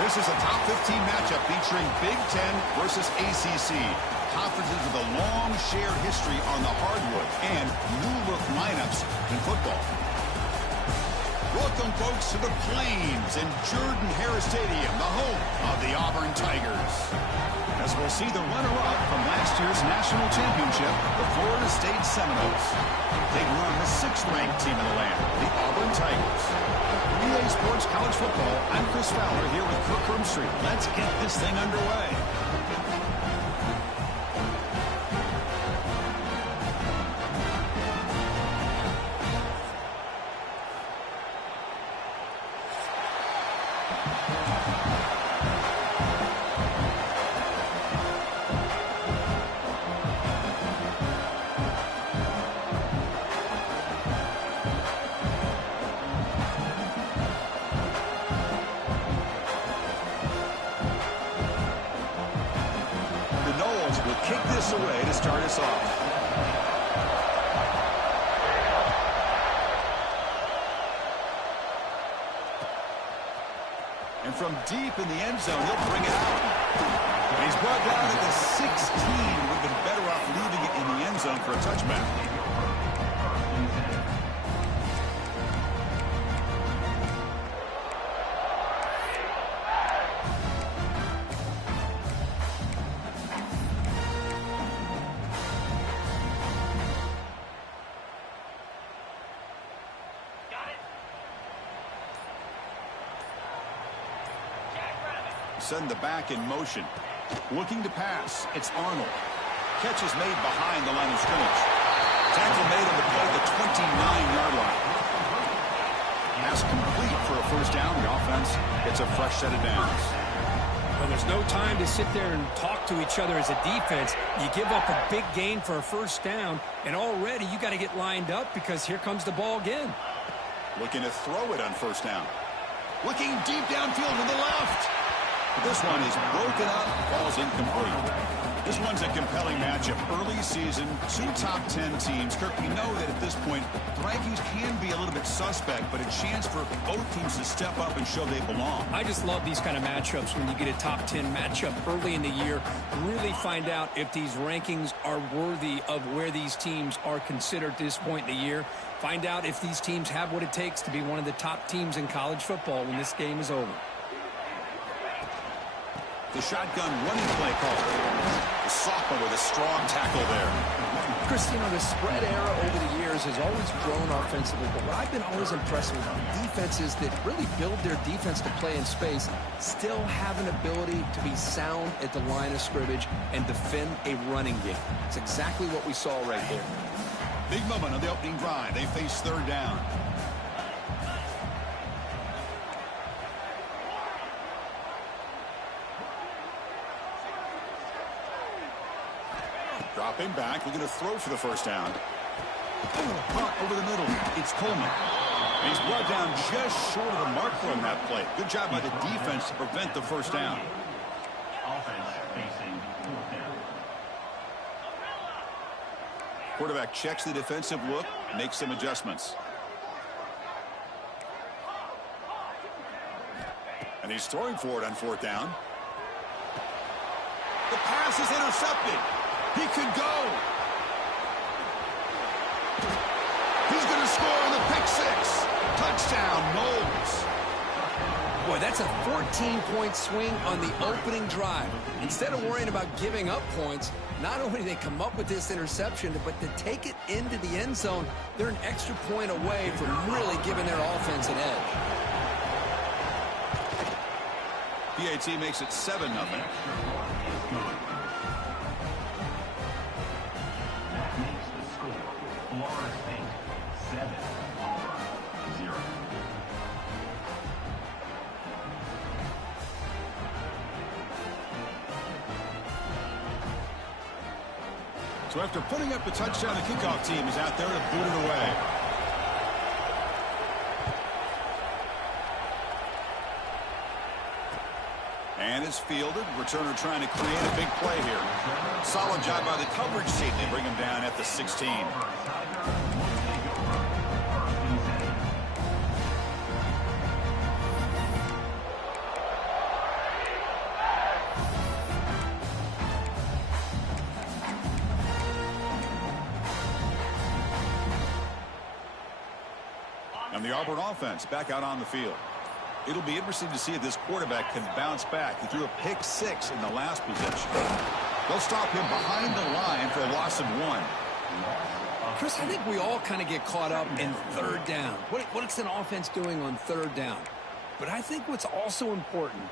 This is a top 15 matchup featuring Big Ten versus ACC. Conferences with a long shared history on the hardwood and new-look lineups in football. Welcome, folks, to the Plains in Jordan-Hare Stadium, the home of the Auburn Tigers. As we'll see the runner-up from last year's national championship, the Florida State Seminoles. Taking on the 6th-ranked team in the land, the Auburn Tigers. EA Sports College Football, I'm Chris Fowler here with Kirk Herbstreit. Let's get this thing underway. Away to start us off. And from deep in the end zone, he'll bring it out. And he's brought down at the 16. Would have been better off leaving it in the end zone for a touchback. Send the back in motion. Looking to pass. It's Arnold. Catch is made behind the line of scrimmage. Tackle made on the play at the 29-yard line. Pass complete for a first down. The offense gets a fresh set of downs. Well, there's no time to sit there and talk to each other as a defense. You give up a big gain for a first down, and already you got to get lined up because here comes the ball again. Looking to throw it on first down. Looking deep downfield to the left. This one is broken up, falls incomplete. This one's a compelling matchup. Early season, 2 top 10 teams. Kirk, we know that at this point, the rankings can be a little bit suspect, but a chance for both teams to step up and show they belong. I just love these kind of matchups when you get a top 10 matchup early in the year. Really find out if these rankings are worthy of where these teams are considered at this point in the year. Find out if these teams have what it takes to be one of the top teams in college football when this game is over. The shotgun running play call. The sophomore with a strong tackle there. Chris, you know, the spread era over the years has always grown offensively, but what I've been always impressed with defenses that really build their defense to play in space still have an ability to be sound at the line of scrimmage and defend a running game. It's exactly what we saw right there. Big moment on the opening drive. They face third down. Dropping back, looking to throw for the first down. Punt over the middle. It's Coleman. And he's brought down just short of the marker on that play. Good job by the defense to prevent the first down. Quarterback checks the defensive look, makes some adjustments. And he's throwing for it on fourth down. The pass is intercepted. He could go. He's going to score on the pick six. Touchdown, Knowles. Boy, that's a 14-point swing on the opening drive. Instead of worrying about giving up points, not only do they come up with this interception, but to take it into the end zone, they're an extra point away from really giving their offense an edge. BTA makes it 7-0. So after putting up a touchdown, the kickoff team is out there to boot it away. And it's fielded. Returner trying to create a big play here. Solid job by the coverage team. They bring him down at the 16. And the Auburn offense back out on the field. It'll be interesting to see if this quarterback can bounce back. He threw a pick-6 in the last possession. They'll stop him behind the line for a loss of 1. Chris, I think we all kind of get caught up in third down. What's an offense doing on third down? But I think what's also important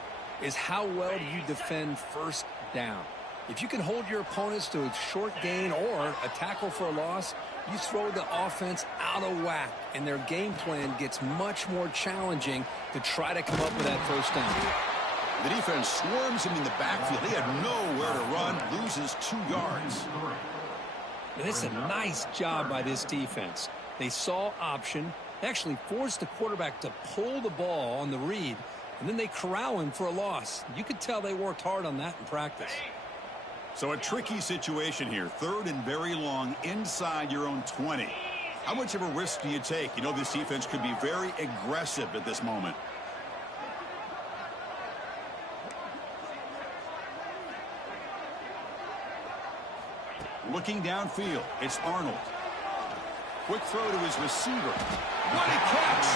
is how well do you defend first down. If you can hold your opponents to a short gain or a tackle for a loss, you throw the offense out of whack, and their game plan gets much more challenging to try to come up with that first down. The defense swarms him in the backfield. He had nowhere to run, loses 2 yards. And it's a nice job by this defense. They saw option, actually forced the quarterback to pull the ball on the read, and then they corral him for a loss. You could tell they worked hard on that in practice. So a tricky situation here. 3rd and very long inside your own 20. How much of a risk do you take? You know this defense could be very aggressive at this moment. Looking downfield, it's Arnold. Quick throw to his receiver. What a catch!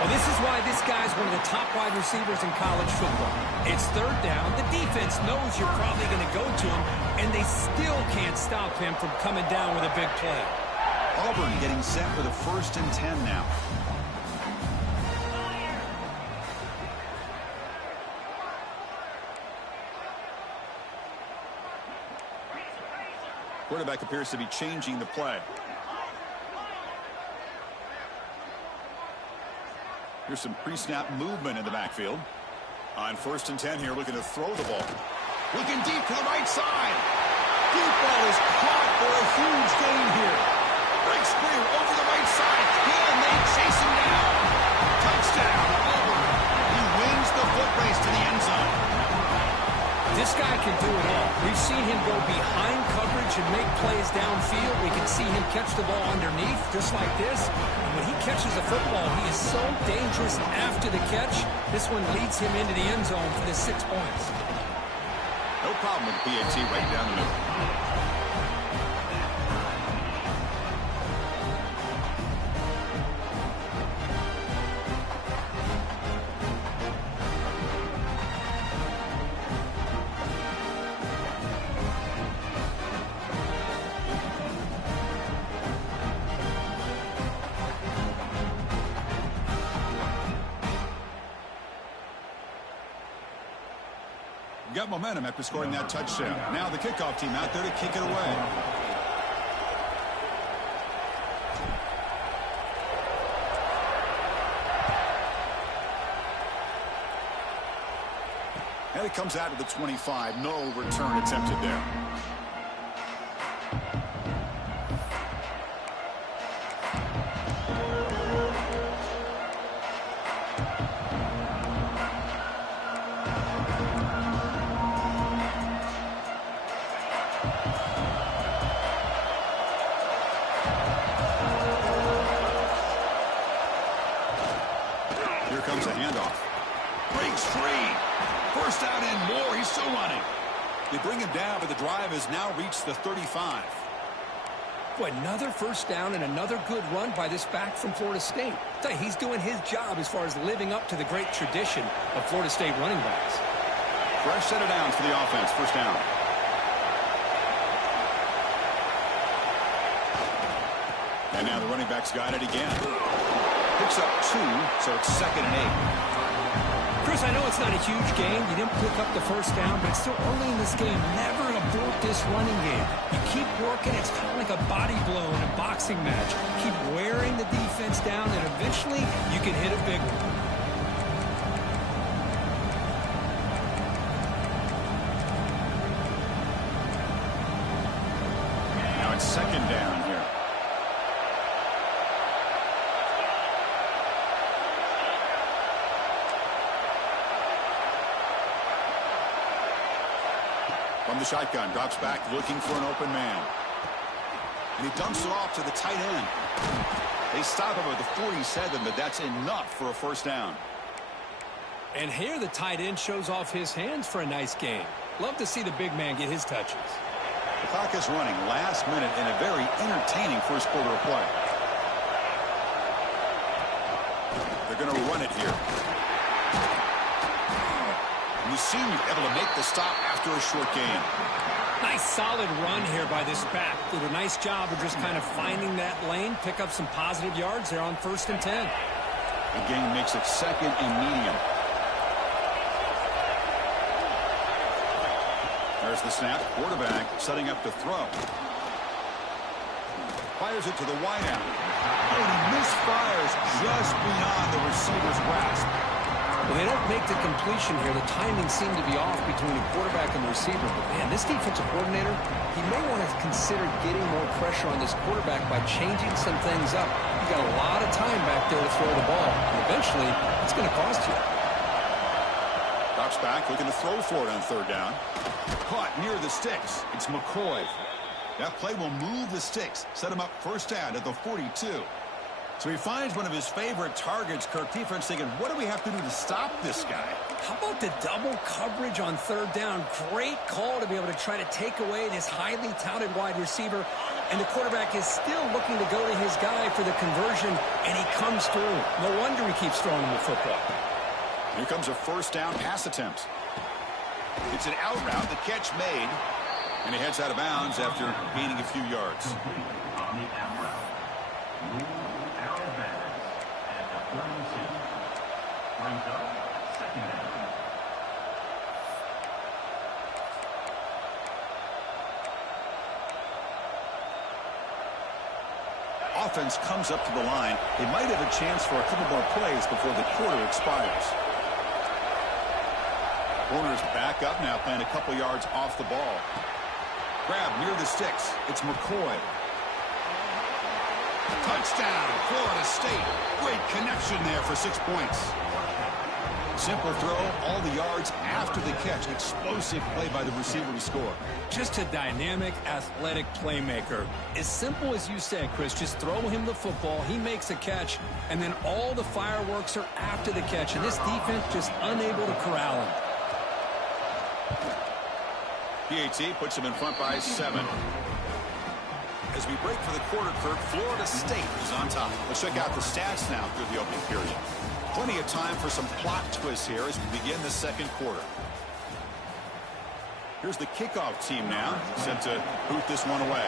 Well, this is why this guy's one of the top wide receivers in college football. It's third down. The defense knows you're probably going to go to him, and they still can't stop him from coming down with a big play. Auburn getting set for the 1st and 10 now. Quarterback appears to be changing the play. Here's some pre-snap movement in the backfield. On 1st and 10 here, looking to throw the ball. Looking deep to the right side. Deep ball is caught for a huge gain here. Breaks free over the right side. Hill and they chase him down. Touchdown, Auburn. He wins the foot race to the end zone. This guy can do it all. We've seen him go behind coverage and make plays downfield. We can see him catch the ball underneath, just like this. And when he catches a football, he is so dangerous after the catch. This one leads him into the end zone for the 6 points. No problem with the PAT right down the middle. Got momentum after scoring that touchdown. Now the kickoff team out there to kick it away. And it comes out of the 25. No return attempted there. Here comes a handoff. Breaks free. First down and more. He's still running. They bring him down, but the drive has now reached the 35. Boy, another first down and another good run by this back from Florida State. I tell you, he's doing his job as far as living up to the great tradition of Florida State running backs. Fresh set of downs for the offense. First down. And now the running back's got it again. Picks up 2, so it's 2nd and 8. Chris, I know it's not a huge game. You didn't pick up the first down, but it's still early in this game. Never abort this running game. You keep working. It's kind of like a body blow in a boxing match. Keep wearing the defense down, and eventually you can hit a big one. Now it's 2nd down here. From the shotgun, drops back looking for an open man. And he dumps it off to the tight end. They stop him at the 47, but that's enough for a first down. And here the tight end shows off his hands for a nice gain. Love to see the big man get his touches. The clock is running last minute in a very entertaining first quarter of play. going to run it here. And the senior able to make the stop after a short gain. Nice solid run here by this back. Did a nice job of just kind of finding that lane, pick up some positive yards there on 1st and 10. The gain makes it 2nd and medium. There's the snap. Quarterback setting up to throw. Fires it to the wideout. Oh, he misfires just beyond the receiver's grasp. Well, they don't make the completion here. The timing seemed to be off between the quarterback and the receiver. But, man, this defensive coordinator, he may want to consider getting more pressure on this quarterback by changing some things up. You got a lot of time back there to throw the ball. And eventually, it's going to cost you. Drops back, looking to throw for it on 3rd down. Caught near the sticks. It's McCoy. That play will move the sticks, set him up 1st down at the 42. So he finds one of his favorite targets. Kirk, defense thinking, what do we have to do to stop this guy? How about the double coverage on 3rd down? Great call to be able to try to take away this highly touted wide receiver. And the quarterback is still looking to go to his guy for the conversion, and he comes through. No wonder he keeps throwing him the football. Here comes a 1st down pass attempt. It's an out route, the catch made, and he heads out of bounds after gaining a few yards. Offense comes up to the line. They might have a chance for a couple more plays before the quarter expires. Corners back up now, playing a couple yards off the ball. Grab near the sticks. It's McCoy. Touchdown, Florida State. Great connection there for 6 points. Simple throw, all the yards after the catch. Explosive play by the receiver to score. Just a dynamic, athletic playmaker. As simple as you said, Chris, just throw him the football, he makes a catch, and then all the fireworks are after the catch. And this defense just unable to corral him. BTA puts him in front by 7. As we break for the quarter, Kirk, Florida State is on top. Let's check out the stats now through the opening period. Plenty of time for some plot twists here as we begin the 2nd quarter. Here's the kickoff team now, set to boot this one away.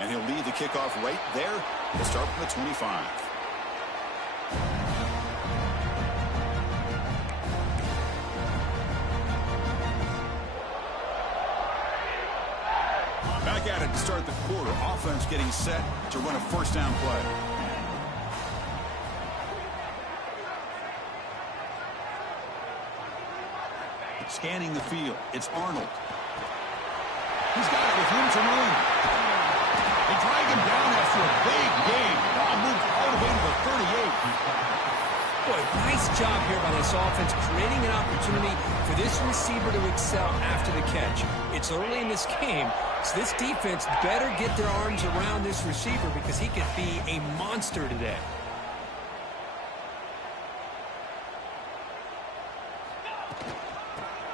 And he'll lead the kickoff right there. He'll start from the 25. Back at it to start the quarter. Offense getting set to run a 1st down play. Scanning the field. It's Arnold. He's got it with room to run. They drag him down after a big gain. Ball moved all the way to the 38. Boy, nice job here by this offense, creating an opportunity for this receiver to excel after the catch. It's early in this game, so this defense better get their arms around this receiver because he could be a monster today.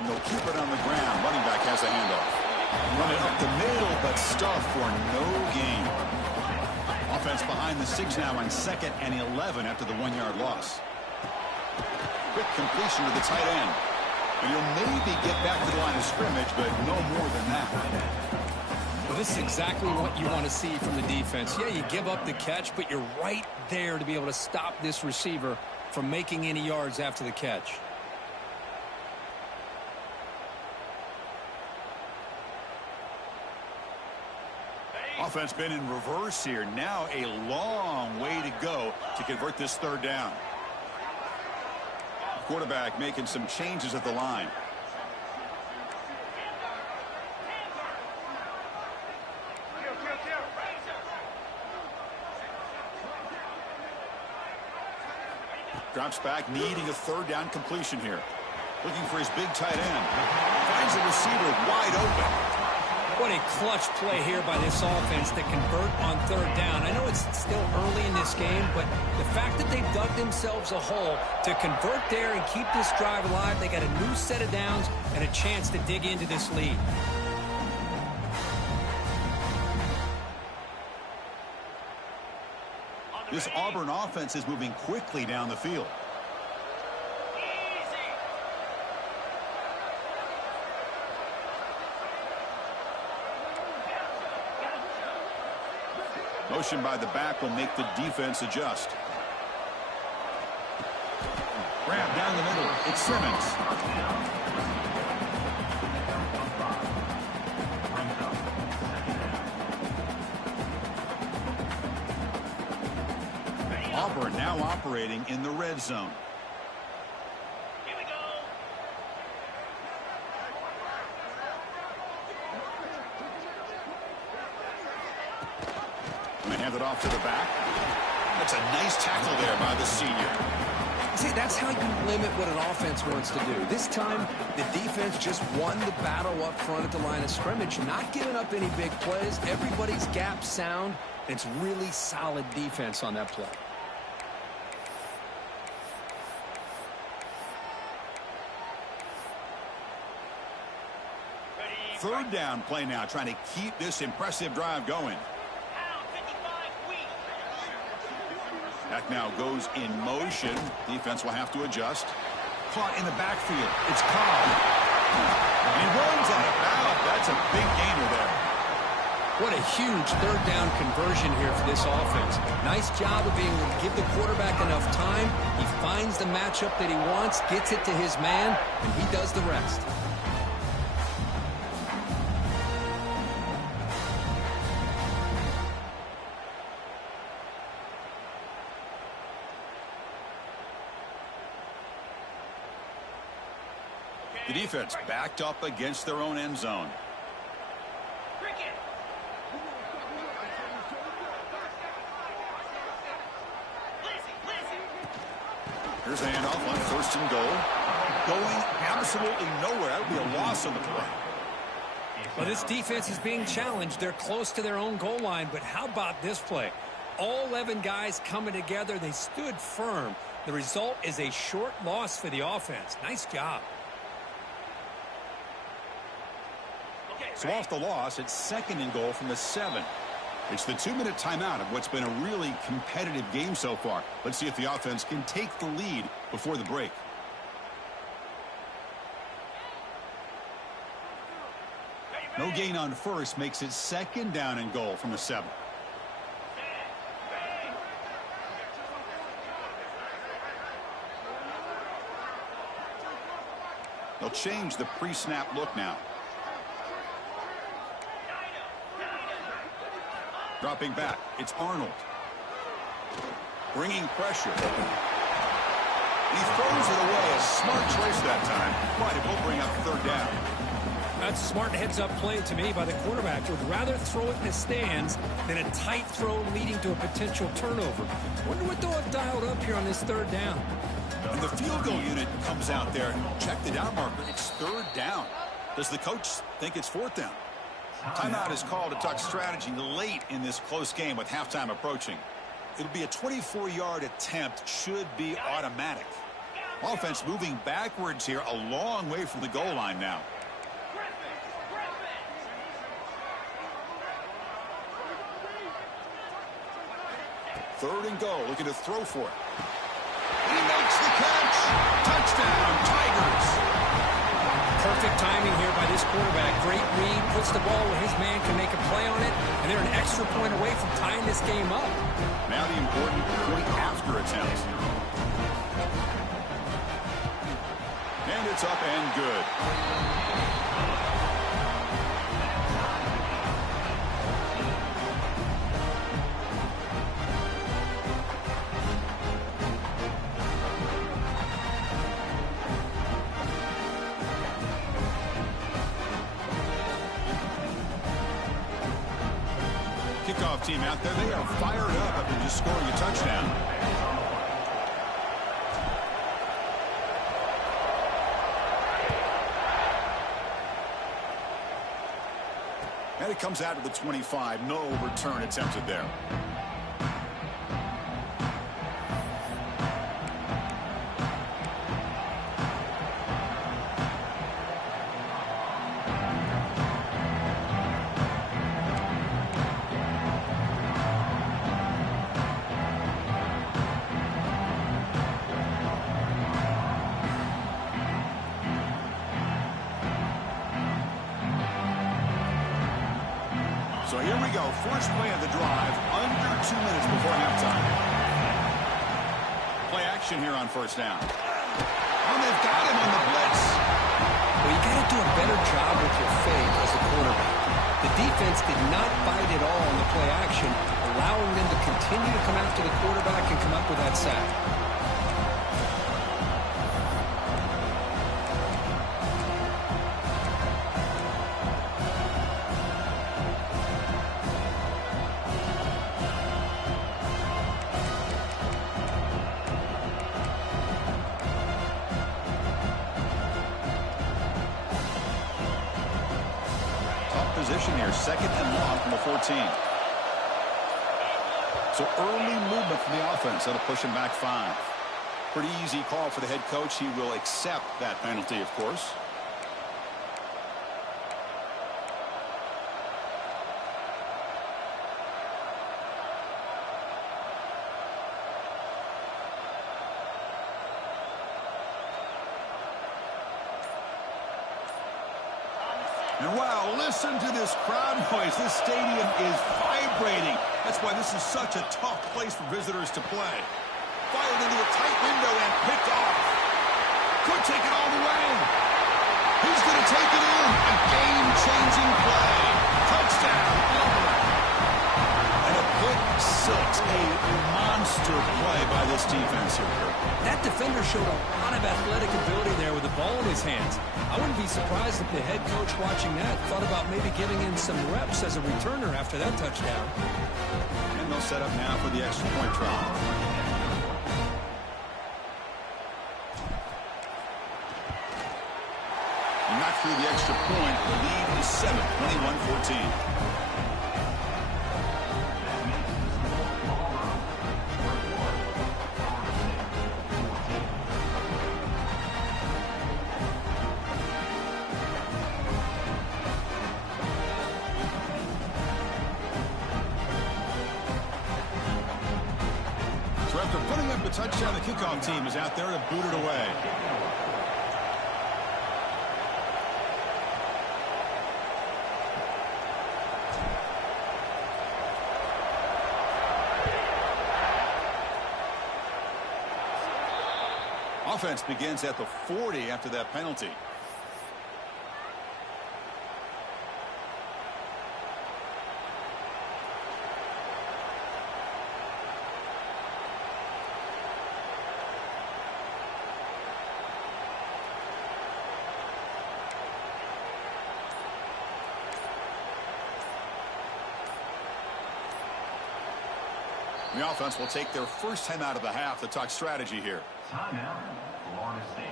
And they'll keep it on the ground. Running back has a handoff. Run it up the middle, but stuffed for no gain. Offense behind the 6 now on 2nd and 11 after the 1-yard loss. Quick completion to the tight end. And he'll maybe get back to the line of scrimmage, but no more than that. Well, this is exactly what you want to see from the defense. Yeah, you give up the catch, but you're right there to be able to stop this receiver from making any yards after the catch. Offense been in reverse here. Now a long way to go to convert this 3rd down. Quarterback making some changes at the line. Drops back, needing a 3rd down completion here. Looking for his big tight end. Finds the receiver wide open. What a clutch play here by this offense to convert on 3rd down. I know it's still early in this game, but the fact that they've dug themselves a hole to convert there and keep this drive alive, they got a new set of downs and a chance to dig into this lead. This Auburn offense is moving quickly down the field. Motion by the back will make the defense adjust. Grab down the middle. It's Simmons. Auburn now operating in the red zone. Here we go. And they hand it off to the back. That's a nice tackle there by the senior. See, that's how you limit what an offense wants to do. This time, the defense just won the battle up front at the line of scrimmage, not giving up any big plays. Everybody's gap sound. It's really solid defense on that play. Third down play now, trying to keep this impressive drive going. That now goes in motion. Defense will have to adjust. Caught in the backfield. It's Cobb. He runs out of bounds. That's a big gainer there. What a huge third down conversion here for this offense. Nice job of being able to give the quarterback enough time. He finds the matchup that he wants, gets it to his man, and he does the rest. The defense backed up against their own end zone. Here's the handoff on first and goal. Going absolutely nowhere. That would be a loss on the play. Well, this defense is being challenged. They're close to their own goal line, but how about this play? All 11 guys coming together. They stood firm. The result is a short loss for the offense. Nice job. So off the loss, it's second and goal from the 7. It's the 2-minute timeout of what's been a really competitive game so far. Let's see if the offense can take the lead before the break. No gain on first makes it second down and goal from the 7. They'll change the pre-snap look now. Dropping back, it's Arnold. Bringing pressure. He throws it away. A smart choice that time, but it will bring up third down. That's a smart heads-up play to me by the quarterback. Would rather throw it in the stands than a tight throw leading to a potential turnover. Wonder what they'll have dialed up here on this third down. And the field goal unit comes out there. Check the down marker. It's third down. Does the coach think it's fourth down? Timeout is called to talk strategy late in this close game with halftime approaching. It'll be a 24-yard attempt. Should be automatic. Offense moving backwards here, a long way from the goal line now. Third and goal, looking to throw for it. He makes the catch. Touchdown, Tigers. Perfect timing here by this quarterback. Great read, puts the ball where his man can make a play on it, and they're an extra point away from tying this game up. Now the important point after attempt. And it's up and good. Kickoff team out there, they are fired up after just scoring a touchdown. And it comes out to the 25. No return attempted there. Here we go. First play of the drive, under 2 minutes before halftime. Play action here on first down. And they've got him on the blitz. Well, you got to do a better job with your fake as a quarterback. The defense did not bite at all on the play action, allowing them to continue to come after the quarterback and come up with that sack. Position here, second and long from the 14. So early movement from the offense. That'll push him back 5. Pretty easy call for the head coach. He will accept that penalty, of course. And wow, listen to this crowd noise. This stadium is vibrating. That's why this is such a tough place for visitors to play. Fired into a tight window and picked off. Could take it all the way. He's going to take it in. A game-changing play. Touchdown, Auburn. And a pick 6. A monster play by this defense here. That defender showed a lot of athletic ability there with the ball in his hands. I wouldn't be surprised if the head coach watching that thought about maybe giving him some reps as a returner after that touchdown. And they'll set up now for the extra point try. Not through the extra point. The lead is 7, 21-14. So after putting up the touchdown, the kickoff team is out there to boot it away. Offense begins at the 40 after that penalty. The offense will take their first time out of the half to talk strategy here. Timeout, Florida State.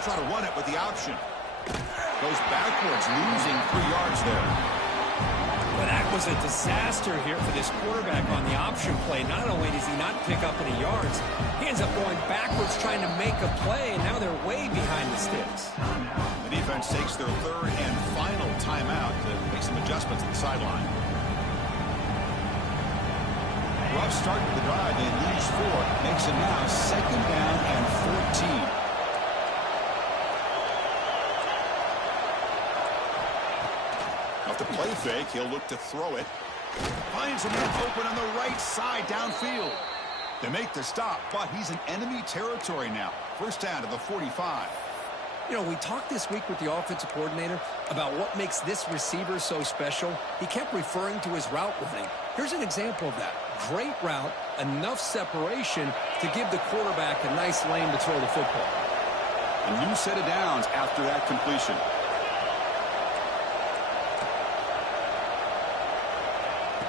Try to run it with the option. Goes backwards, losing 3 yards there. But that was a disaster here for this quarterback on the option play. Not only does he not pick up any yards, he ends up going backwards trying to make a play, and now they're way behind the sticks. The defense takes their third and final timeout to make some adjustments at the sideline. Rough start to the drive. They lose 4. Makes it now second down and 14. The play fake, he'll look to throw it. Finds a man open on the right side downfield. They make the stop, but he's in enemy territory now. First down to the 45. You know, we talked this week with the offensive coordinator about what makes this receiver so special. He kept referring to his route running. Here's an example of that. Great route, enough separation to give the quarterback a nice lane to throw the football. A new set of downs after that completion.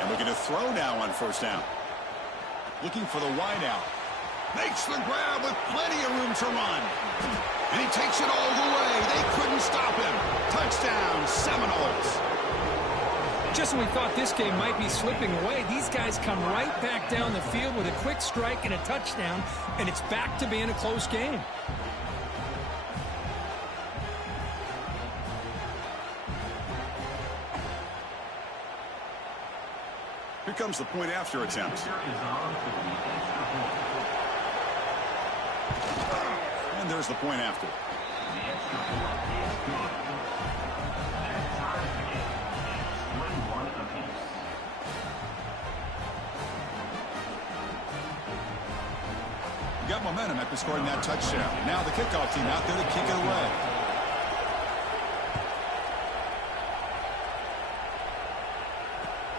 And we're going to throw now on first down. Looking for the wideout. Makes the grab with plenty of room to run. And he takes it all the way. They couldn't stop him. Touchdown, Seminoles. Just when we thought this game might be slipping away, these guys come right back down the field with a quick strike and a touchdown, and it's back to being a close game. Here comes the point after attempt. And there's the point after. Got momentum after scoring that touchdown. Now the kickoff team out there to kick it away.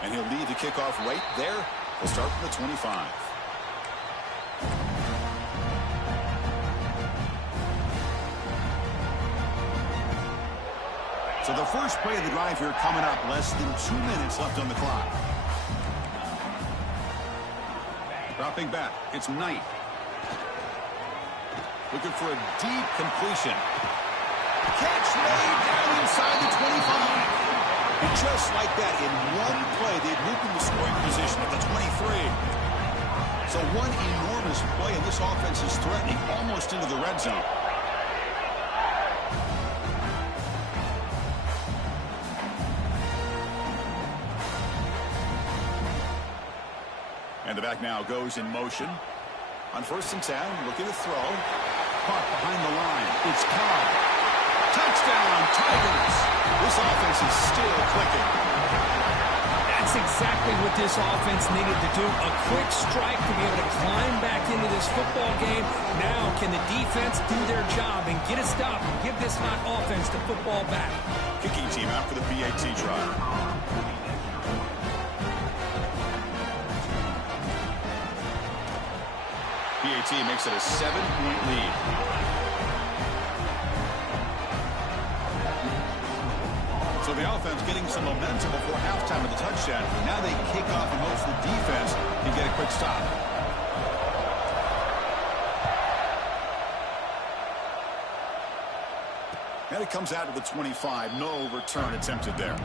And he'll lead the kickoff right there. We'll start from the 25. So the first play of the drive here coming up. Less than 2 minutes left on the clock. Dropping back. It's Knight. Looking for a deep completion. Catch made down inside the 25. And just like that, in one play, they've moved into scoring position at the 23. So one enormous play, and this offense is threatening almost into the red zone. And the back now goes in motion. On 1st and 10, looking to throw. Caught behind the line. It's Cobb. Touchdown, Tigers. This offense is still clicking. That's exactly what this offense needed to do. A quick strike to be able to climb back into this football game. Now can the defense do their job and get a stop and give this hot offense the football back? Kicking team out for the BAT drive. BAT makes it a 7-point lead. So the offense getting some momentum before halftime of the touchdown. Now they kick off and hopes the defense can get a quick stop. And it comes out to the 25. No return attempted there.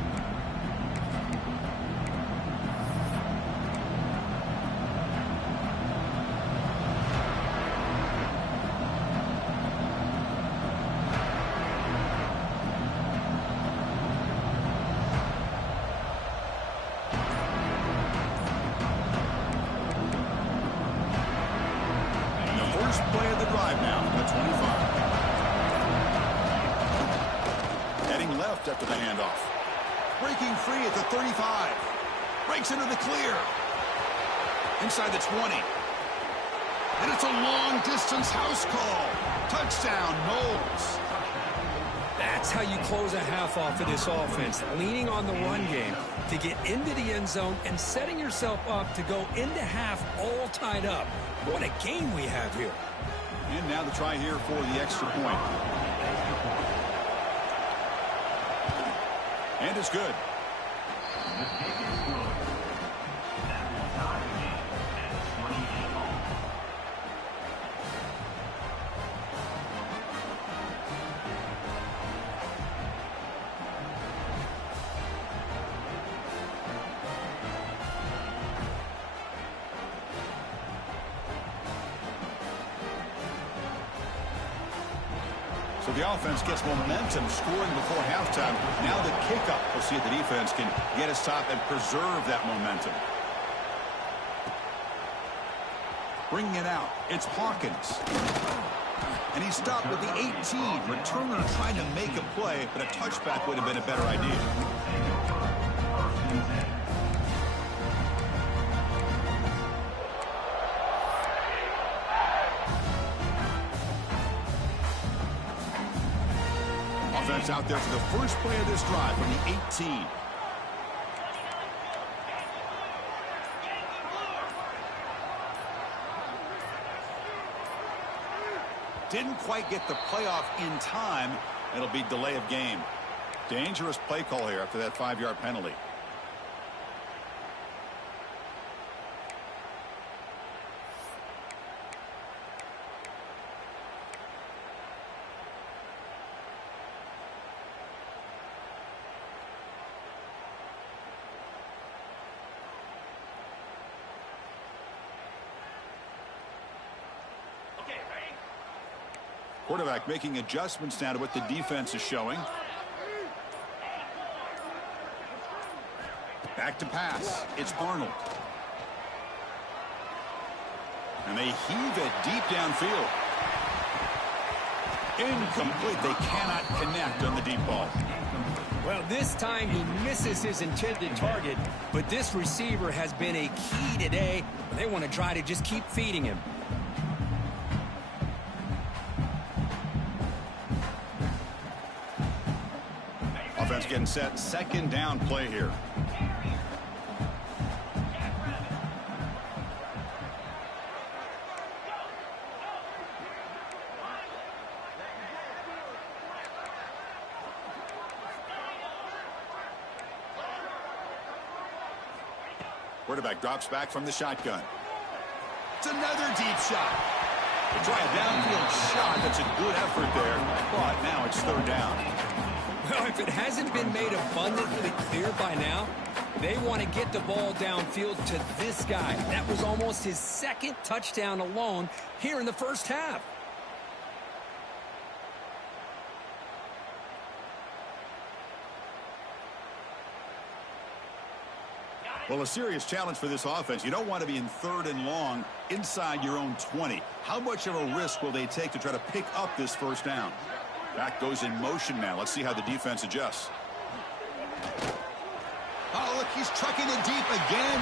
Play of the drive now, the 25. Heading left after the handoff. Breaking free at the 35. Breaks into the clear. Inside the 20. And it's a long-distance house call. Touchdown, Knowles. That's how you close a half off of this offense, leaning on the run game to get into the end zone and setting yourself up to go into half all tied up. What a game we have here. And now the try here for the extra point. And it's good. So the offense gets momentum scoring before halftime. Now the kickoff. We'll see if the defense can get a stop and preserve that momentum. Bringing it out. It's Hawkins. And he stopped with the 18. Returner trying to make a play, but a touchback would have been a better idea. Offense out there for the first play of this drive from the 18. Didn't quite get the playoff in time. It'll be delay of game. Dangerous play call here after that 5-yard penalty. Quarterback making adjustments now to what the defense is showing. Back to pass. It's Arnold. And they heave it deep downfield. Incomplete. They cannot connect on the deep ball. Well, this time he misses his intended target, but this receiver has been a key today. They want to try to just keep feeding him. Offense getting set. Second down play here. Quarterback drops back from the shotgun. It's another deep shot. They try a downfield shot. That's a good effort there, but now it's third down. Well, if it hasn't been made abundantly clear by now, they want to get the ball downfield to this guy. That was almost his second touchdown alone here in the first half. Well, a serious challenge for this offense. You don't want to be in third and long inside your own 20. How much of a risk will they take to try to pick up this first down? Back goes in motion now. Let's see how the defense adjusts. Oh, look, he's trucking it deep again.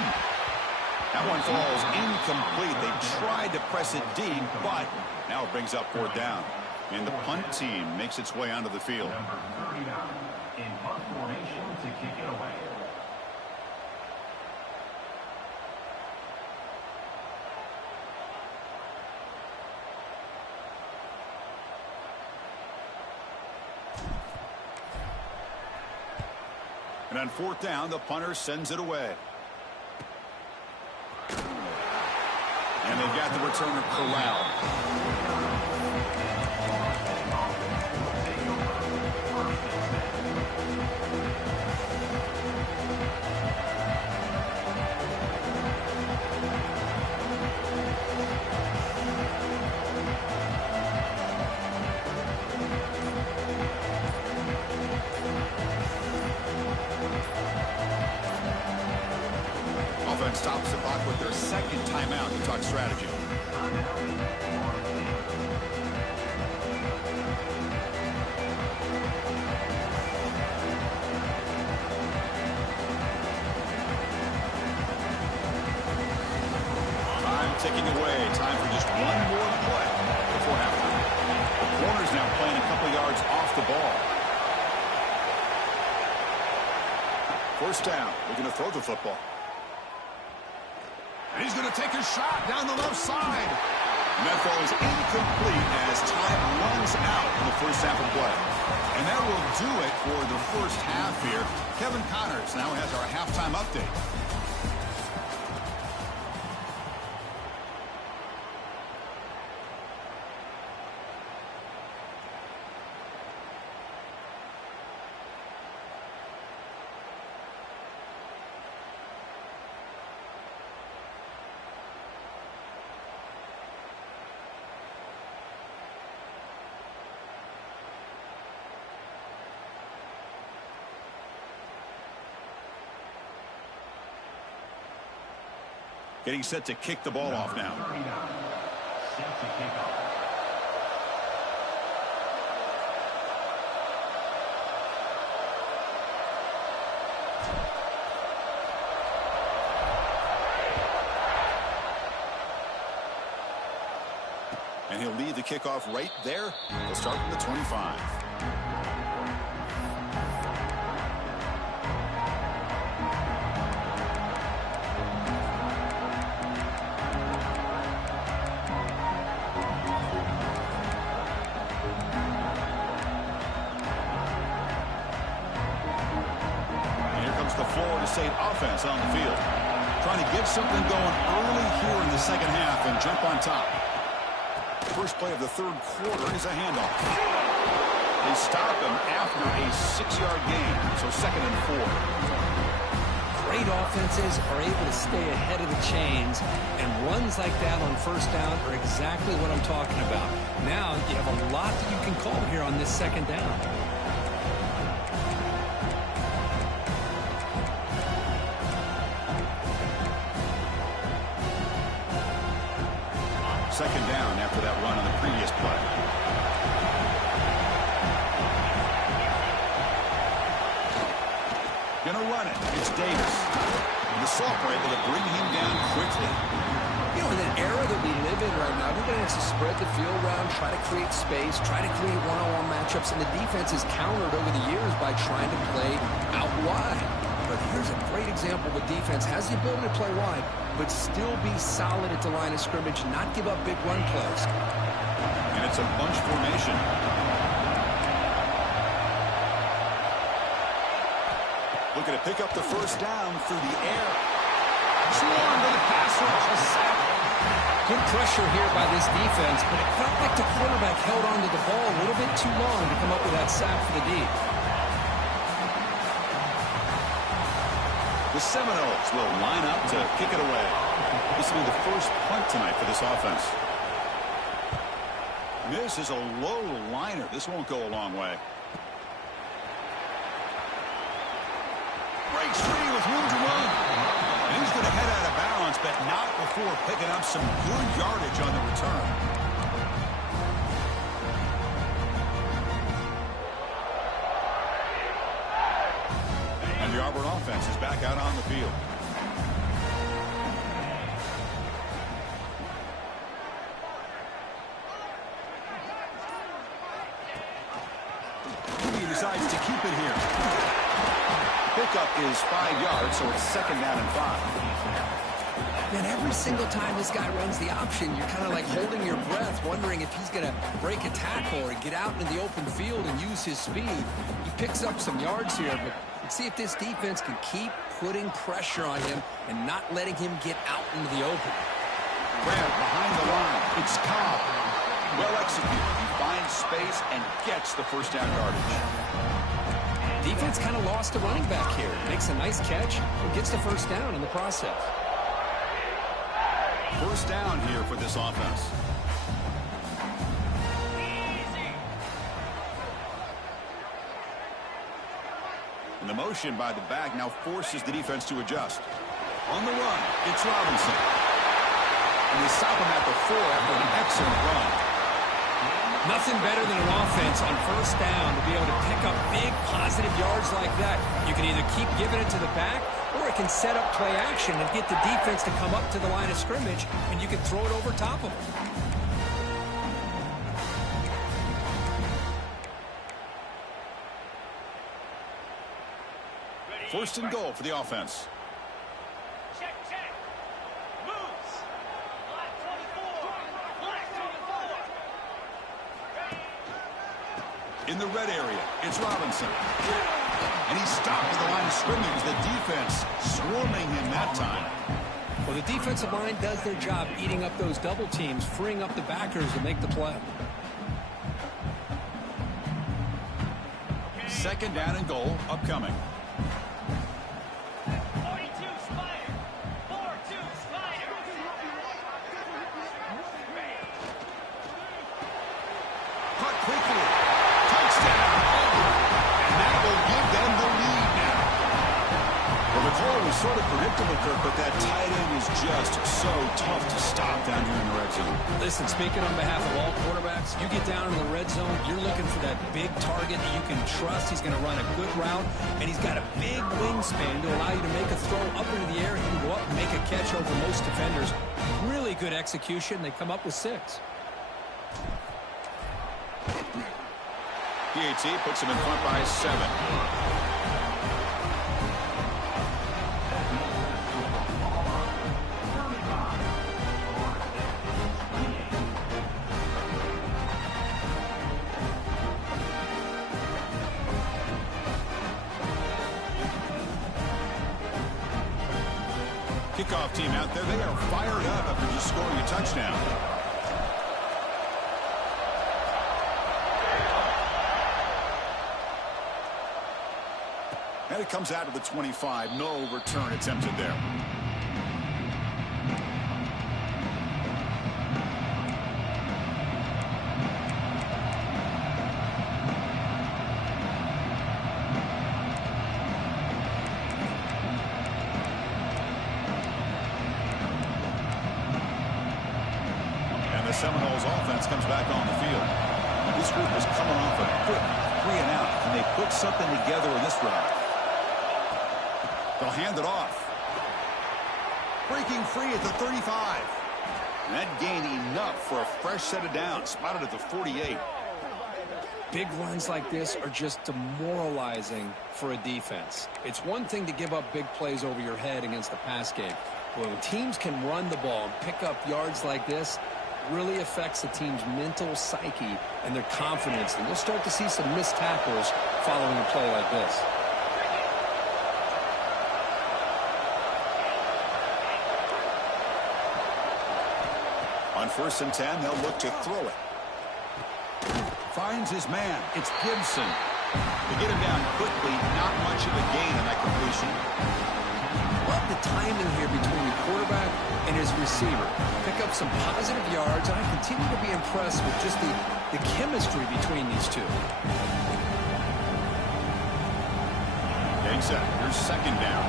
That one falls incomplete. They tried to press it deep, but now it brings up fourth down. And the punt team makes its way onto the field. Number 39 in punt formation to kick it away. And on fourth down, the punter sends it away. And they've got the returner corralled. Offense stops the clock with their second timeout to talk strategy. Time ticking away. Time for just one more play before halftime. The corner's now playing a couple yards off the ball. First down. They're going to throw the football. And he's going to take a shot down the left side. And that ball is incomplete as time runs out in the first half of play. And that will do it for the first half here. Kevin Connors now has our halftime update. Getting set to kick the ball off now. Set to kick off. And he'll lead the kickoff right there. He'll start from the 25. State offense on the field, trying to get something going early here in the second half and jump on top. First play of the third quarter is a handoff. They stop him after a 6-yard gain, so second and 4. great offenses are able to stay ahead of the chains, and runs like that on first down are exactly what I'm talking about. Now you have a lot that you can call here on this second down. Second down after that run on the previous play. Gonna run it. It's Davis. And the Salk are able to bring him down quickly. You know, in an era that we live in right now, everybody has to spread the field around, try to create space, try to create one-on-one matchups, and the defense is countered over the years by trying to play out wide. But here's a great example of a defense has the ability to play wide, but still be solid at the line of scrimmage, not give up big run plays. And it's a bunch formation. Looking to pick up the first down through the air. Swarm to the pass rush. A sack. Good pressure here by this defense, but it felt like the quarterback held onto the ball a little bit too long to come up with that sack for the D. The Seminoles will line up to kick it away. This will be the first punt tonight for this offense. This is a low liner. This won't go a long way. Breaks free with room to run. And he's going to head out of bounds, but not before picking up some good yardage on the return. And the Auburn offense is back out on the field. He decides to keep it here. Pickup is 5 yards, so it's second down and 5. Man, every single time this guy runs the option, you're kind of like holding your breath, wondering if he's going to break a tackle or get out into the open field and use his speed. He picks up some yards here, but let's see if this defense can keep putting pressure on him and not letting him get out into the open. Grab behind the line. It's Cobb. Well executed. He finds space and gets the first down yardage. Defense kind of lost a running back here. Makes a nice catch and gets the first down in the process. First down here for this offense. And the motion by the back now forces the defense to adjust. On the run, it's Robinson. And they stop him at the 4 after an excellent run. Nothing better than an offense on first down to be able to pick up big positive yards like that. You can either keep giving it to the back, or it can set up play action and get the defense to come up to the line of scrimmage, and you can throw it over top of them. First and goal for the offense. Check. Moves. Black 24. Black 24. In the red area, it's Robinson. And he's stopped at the line of scrimmage. The defense swarming him that time. Well, the defensive line does their job eating up those double teams, freeing up the backers to make the play. Second down and goal upcoming. 42 Spider. 4-2 Spider. Cut quickly. Touchdown. And that will give them the lead now. Well, the call was sort of predictable, Kirk, but that tight end is just so tough to stop down here in the red zone. Listen, speaking on behalf of all quarterbacks, you get down in the red zone, you're looking for that big target that you can trust. He's going to run a good route, and he's got a big wingspan to allow you to make a throw up into the air. He can go up and make a catch over most defenders. Really good execution. They come up with 6. BAT puts him in front by 7. Kickoff team out there, they are fired up after just scoring a touchdown. And it comes out of the 25. No return attempted there. And the Seminoles offense comes back on the field. This group is coming off a quick 3-and-out, and they put something together in this drive. They'll hand it off. Breaking free at the 35. And that gained enough for a fresh set of downs, spotted at the 48. Big runs like this are just demoralizing for a defense. It's one thing to give up big plays over your head against the pass game. But when teams can run the ball and pick up yards like this, it really affects the team's mental psyche and their confidence. And you'll start to see some missed tackles following a play like this. On 1st and 10, they'll look to throw it. Finds his man. It's Gibson. They get him down quickly. Not much of a gain on that completion. Love the timing here between the quarterback and his receiver. Pick up some positive yards, and I continue to be impressed with just the chemistry between these two. Getting set. Here's 2nd down.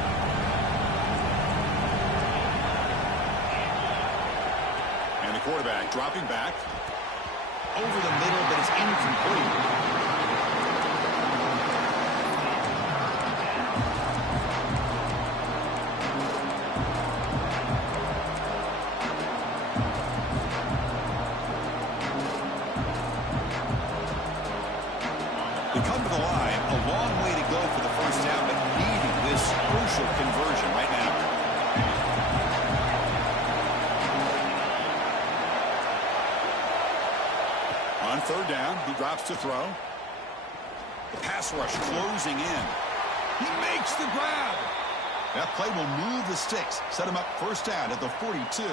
And the quarterback dropping back. Over the middle, but it's incomplete. They come to the line, a long way to go for the 1st down, but needing this crucial conversion right now. On 3rd down, he drops to throw. The pass rush closing in. He makes the grab. That play will move the sticks, set him up 1st down at the 42.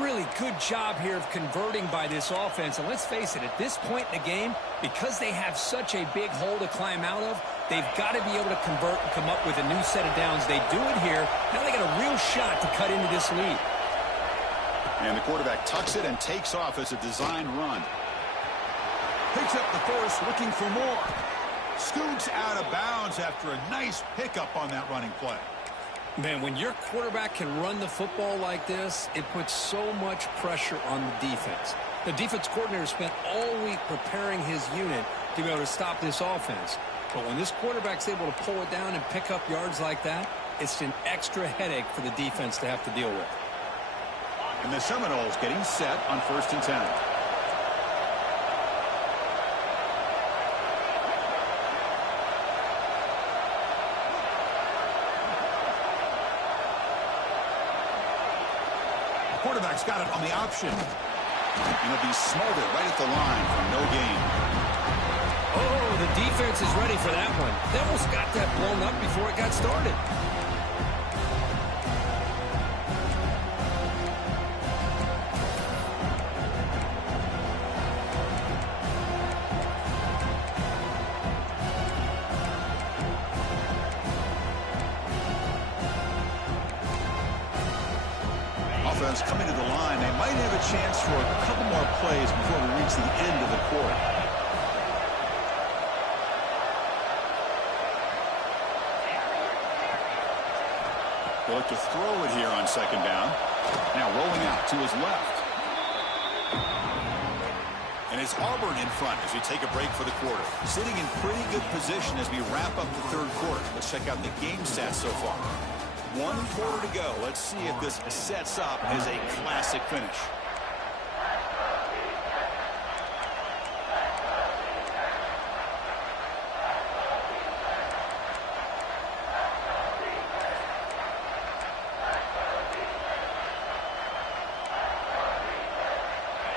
Really good job here of converting by this offense. And let's face it, at this point in the game, because they have such a big hole to climb out of, they've got to be able to convert and come up with a new set of downs. They do it here. Now they got a real shot to cut into this lead. And the quarterback tucks it and takes off as a designed run. Picks up the force, looking for more. Scoots out of bounds after a nice pickup on that running play. Man, when your quarterback can run the football like this, it puts so much pressure on the defense. The defense coordinator spent all week preparing his unit to be able to stop this offense. But when this quarterback's able to pull it down and pick up yards like that, it's an extra headache for the defense to have to deal with. And the Seminoles getting set on 1st and 10. Quarterback's got it on the option. And he'll be smothered right at the line for no gain. Oh, the defense is ready for that one. They almost got that blown up before it got started. Offense coming to the line. They might have a chance for a couple more plays before we reach the end of the quarter. They'll look to throw it here on 2nd down. Now rolling out to his left. And it's Auburn in front as we take a break for the quarter. Sitting in pretty good position as we wrap up the 3rd quarter. Let's check out the game stats so far. 1 quarter to go. Let's see if this sets up as a classic finish.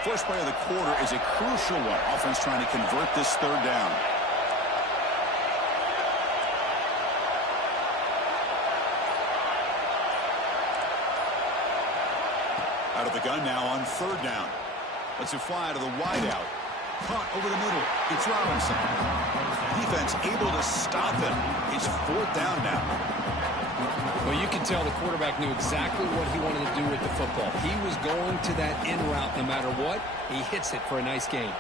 First play of the quarter is a crucial one. Offense trying to convert this 3rd down. Out of the gun now on 3rd down. Let's it fly to the wideout. Caught over the middle. It's Robinson. Defense able to stop him. It's 4th down now. Well, you can tell the quarterback knew exactly what he wanted to do with the football. He was going to that in route no matter what. He hits it for a nice gain.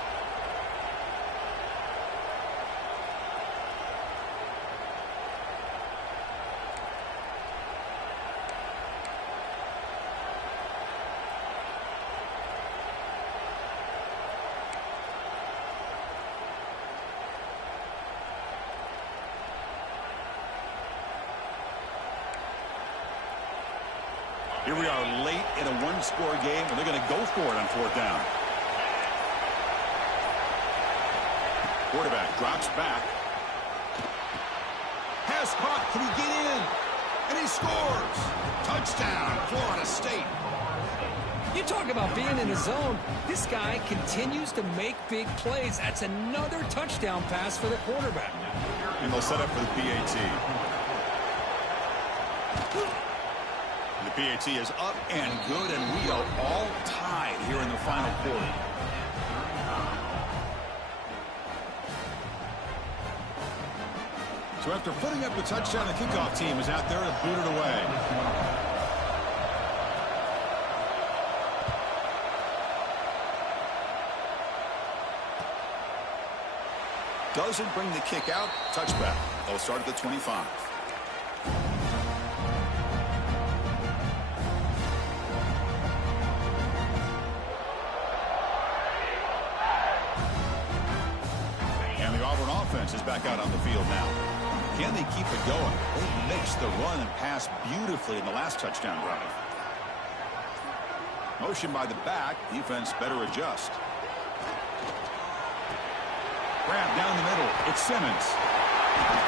Here we are late in a one-score game, and they're going to go for it on 4th down. Quarterback drops back. Pass caught. Can he get in? And he scores. Touchdown, Florida State. You talk about being in the zone. This guy continues to make big plays. That's another touchdown pass for the quarterback. And they'll set up for the PAT. The PAT is up and good, and we are all tied here in the final quarter. So after putting up the touchdown, the kickoff team is out there to boot it away. Doesn't bring the kick out. Touchback. They'll start at the 25. And the Auburn offense is back out on the field now. Can they keep it going? They mixed the run and pass beautifully in the last touchdown drive. Motion by the back. Defense better adjust. Grab down the middle. It's Simmons.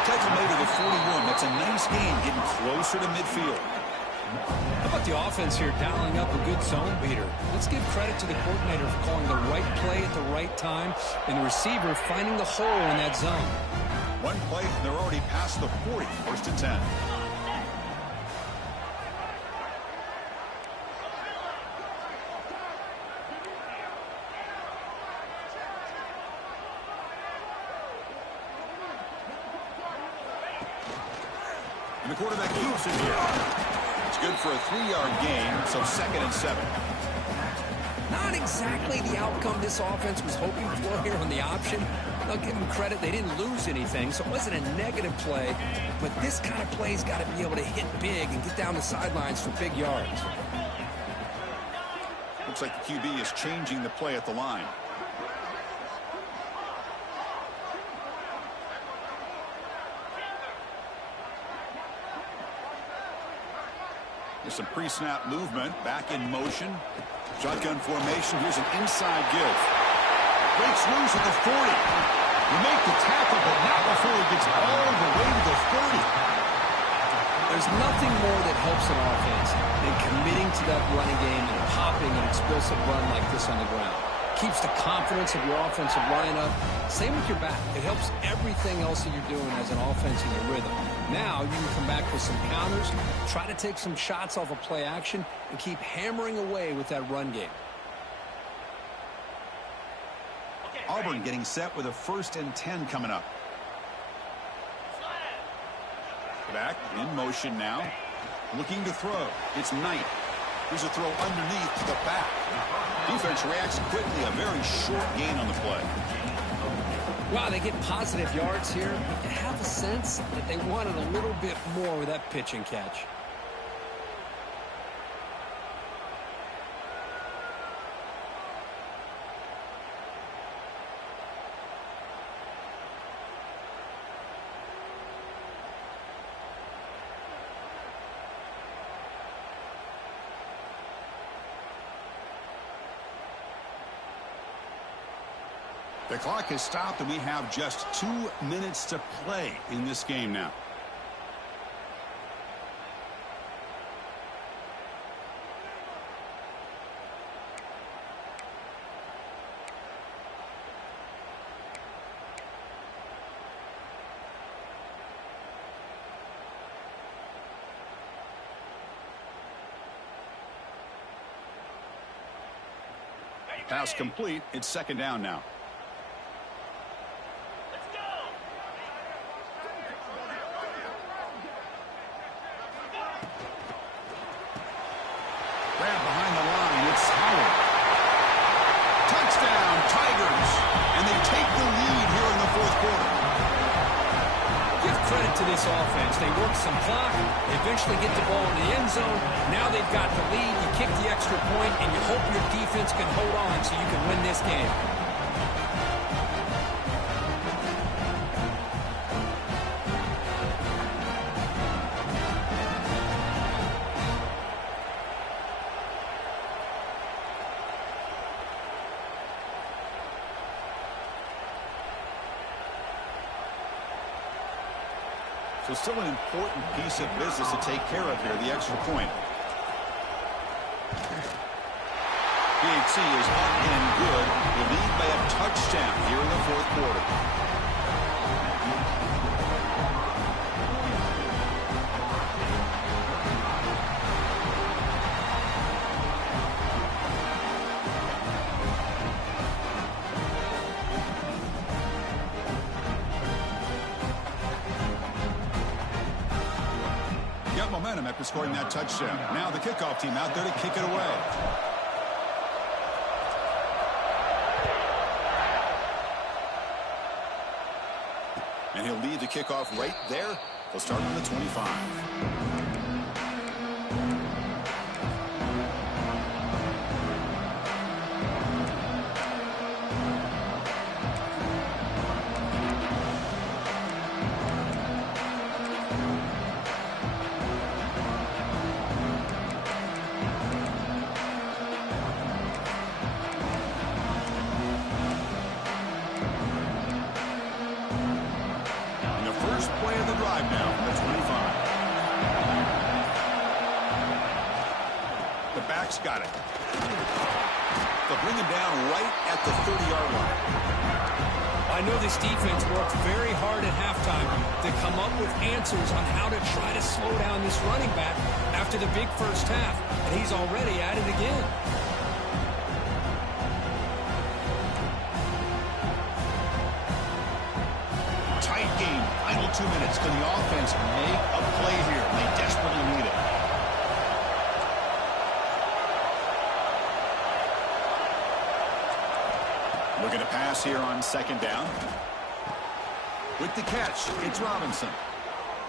Takes him over the 41. That's a nice game, getting closer to midfield. How about the offense here dialing up a good zone beater? Let's give credit to the coordinator for calling the right play at the right time and the receiver finding the hole in that zone. One play, and they're already past the 40. 1st and 10. And the quarterback keeps it here. It's good for a 3-yard gain, so 2nd and 7. Not exactly the outcome this offense was hoping for here on the option. I'll give them credit. They didn't lose anything, so it wasn't a negative play. But this kind of play's got to be able to hit big and get down the sidelines for big yards. Looks like the QB is changing the play at the line. There's some pre-snap movement. Back in motion. Shotgun formation. Here's an inside give. Breaks loose at the 40. You make the tackle, but not before he gets all the way to the 30. There's nothing more that helps an offense than committing to that running game and popping an explosive run like this on the ground. Keeps the confidence of your offensive lineup. Same with your back. It helps everything else that you're doing as an offense in your rhythm. Now you can come back with some counters, try to take some shots off of play action, and keep hammering away with that run game. Auburn getting set with a 1st and 10 coming up. Back in motion now. Looking to throw. It's Knight. Here's a throw underneath to the back. Defense reacts quickly. A very short gain on the play. Wow, they get positive yards here, but you have a sense that they wanted a little bit more with that pitch and catch. The clock has stopped, and we have just 2 minutes to play in this game now. Pass complete. It's 2nd down now. to this offense. They work some clock. They eventually get the ball in the end zone. Now they've got the lead. You kick the extra point, and you hope your defense can hold on so you can win this game. So still an important piece of business to take care of here, the extra point. BTA is up and good. They lead by a touchdown here in the fourth quarter. Momentum after scoring that touchdown. Now the kickoff team out there to kick it away. And he'll lead the kickoff right there. They'll start on the 25. Got it. They'll bring him down right at the 30-yard line. I know this defense worked very hard at halftime to come up with answers on how to try to slow down this running back after the big first half, and he's already at it again. Tight game. Final 2 minutes. Can the offense make a play here? They desperately need it. Looking to pass here on second down. With the catch, it's Robinson.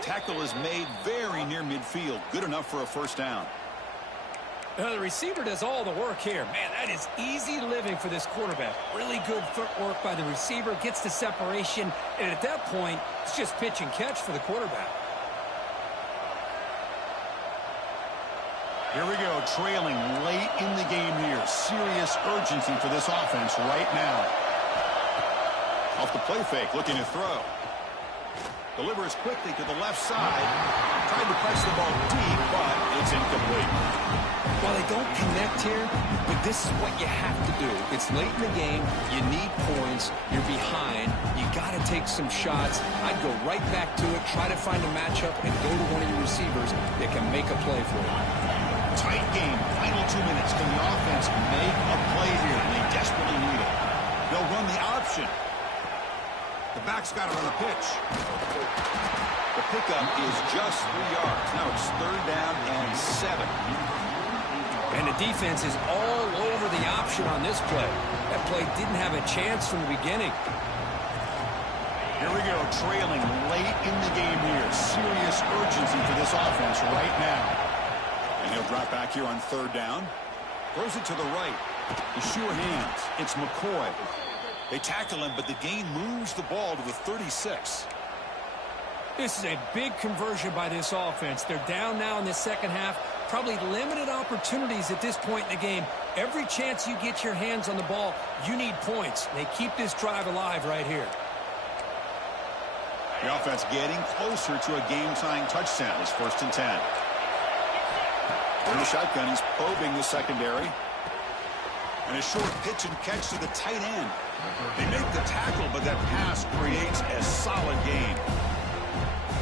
Tackle is made very near midfield. Good enough for a first down. The receiver does all the work here. Man, that is easy living for this quarterback. Really good footwork by the receiver. Gets the separation. And at that point, it's just pitch and catch for the quarterback. Here we go, trailing late in the game here. Serious urgency for this offense right now. Off the play fake, looking to throw. Delivers quickly to the left side. Tried to press the ball deep, but it's incomplete. Well, they don't connect here, but this is what you have to do. It's late in the game. You need points. You're behind. You got to take some shots. I'd go right back to it, try to find a matchup, and go to one of your receivers that can make a play for you. Tight game. Final 2 minutes. Can the offense make a play here? They desperately need it. They'll run the option. The back's got it on the pitch. The pickup is just 3 yards. Now it's third down and 7. And the defense is all over the option on this play. That play didn't have a chance from the beginning. Here we go, trailing late in the game here. Serious urgency for this offense right now. And he'll drop back here on third down. Throws it to the right. The sure hands. It's McCoy. They tackle him, but the gain moves the ball to the 36. This is a big conversion by this offense. They're down now in the second half. Probably limited opportunities at this point in the game. Every chance you get your hands on the ball, you need points. They keep this drive alive right here. The offense getting closer to a game-tying touchdown. It's 1st and 10. In the shotgun, he's probing the secondary. And a short pitch and catch to the tight end. They make the tackle, but that pass creates a solid gain.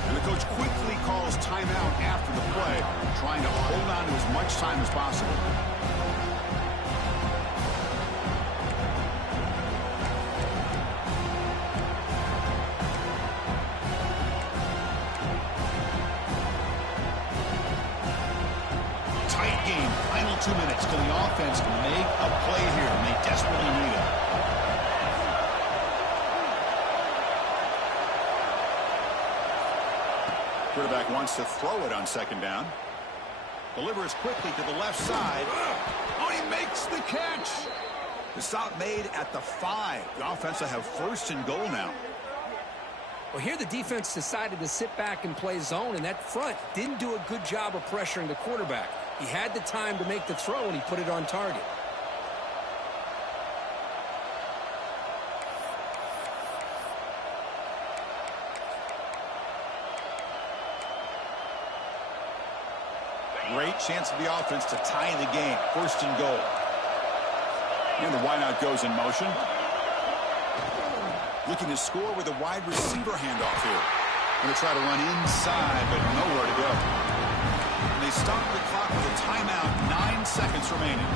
And the coach quickly calls timeout after the play, trying to hold on to as much time as possible. Tight game. Final 2 minutes. Can the offense make a play here? And they desperately need it. Quarterback wants to throw it on second down. Delivers quickly to the left side. Oh, he makes the catch. The stop made at the 5. The offense will have first and goal now. Well, here the defense decided to sit back and play zone, and that front didn't do a good job of pressuring the quarterback. He had the time to make the throw, and he put it on target. Great chance for the offense to tie the game. First and goal. And the wideout goes in motion. Looking to score with a wide receiver handoff here. Going to try to run inside, but nowhere to go. And they stop the clock with a timeout. 9 seconds remaining.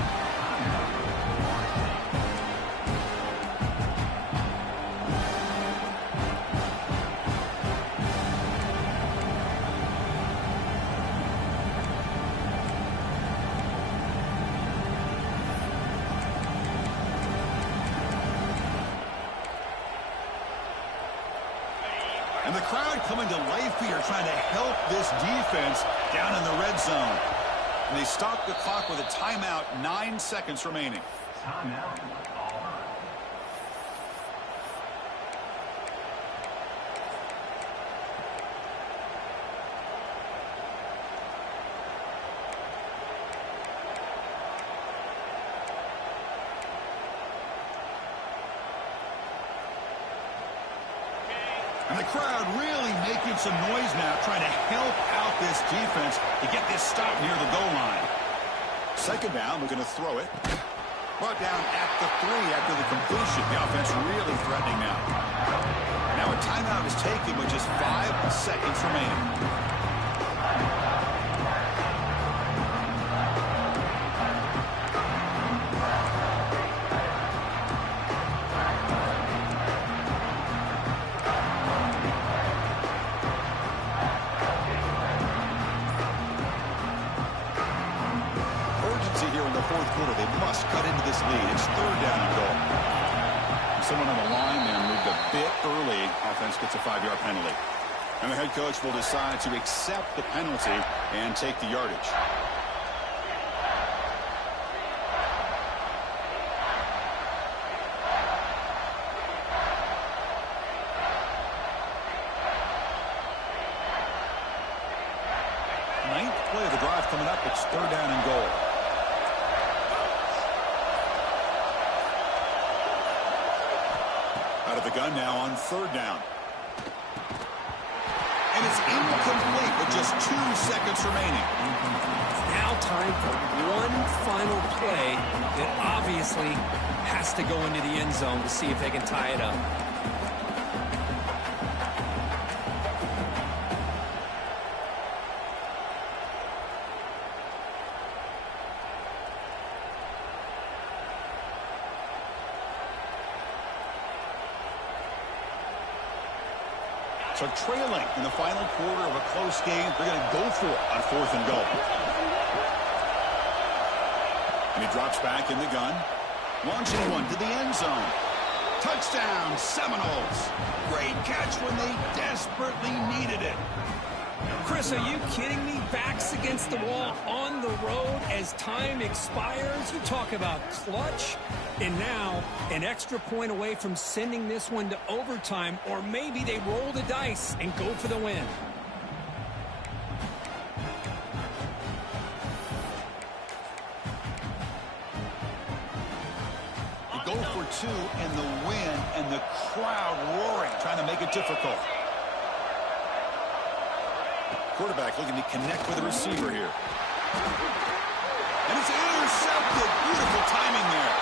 And the crowd coming to life here, trying to help this defense down in the red zone. And they stop the clock with a timeout, 9 seconds remaining. Timeout. And the crowd really making some noise now, trying to help out this defense to get this stop near the goal line. Second down, we're going to throw it. Brought down at the 3 after the completion. The offense really threatening now. Now a timeout is taken with just 5 seconds remaining. Fourth quarter, they must cut into this lead. It's third down and goal. And someone on the line there moved a bit early. Offense gets a 5-yard penalty. And the head coach will decide to accept the penalty and take the yardage. Ninth play of the drive coming up. It's third down and goal. Out of the gun now on third down. And it's incomplete with just 2 seconds remaining. Now time for one final play that obviously has to go into the end zone to see if they can tie it up. So trailing in the final quarter of a close game, they're going to go for it on fourth and goal. And he drops back in the gun. Launching one to the end zone. Touchdown, Seminoles. Great catch when they desperately needed it. Chris, are you kidding me? Backs against the wall on the road as time expires. You talk about clutch. And now an extra point away from sending this one to overtime, or maybe they roll the dice and go for the win. You go for 2 and the win, and the crowd roaring, trying to make it difficult. Quarterback looking to connect with the receiver here. And it's intercepted. Beautiful timing there.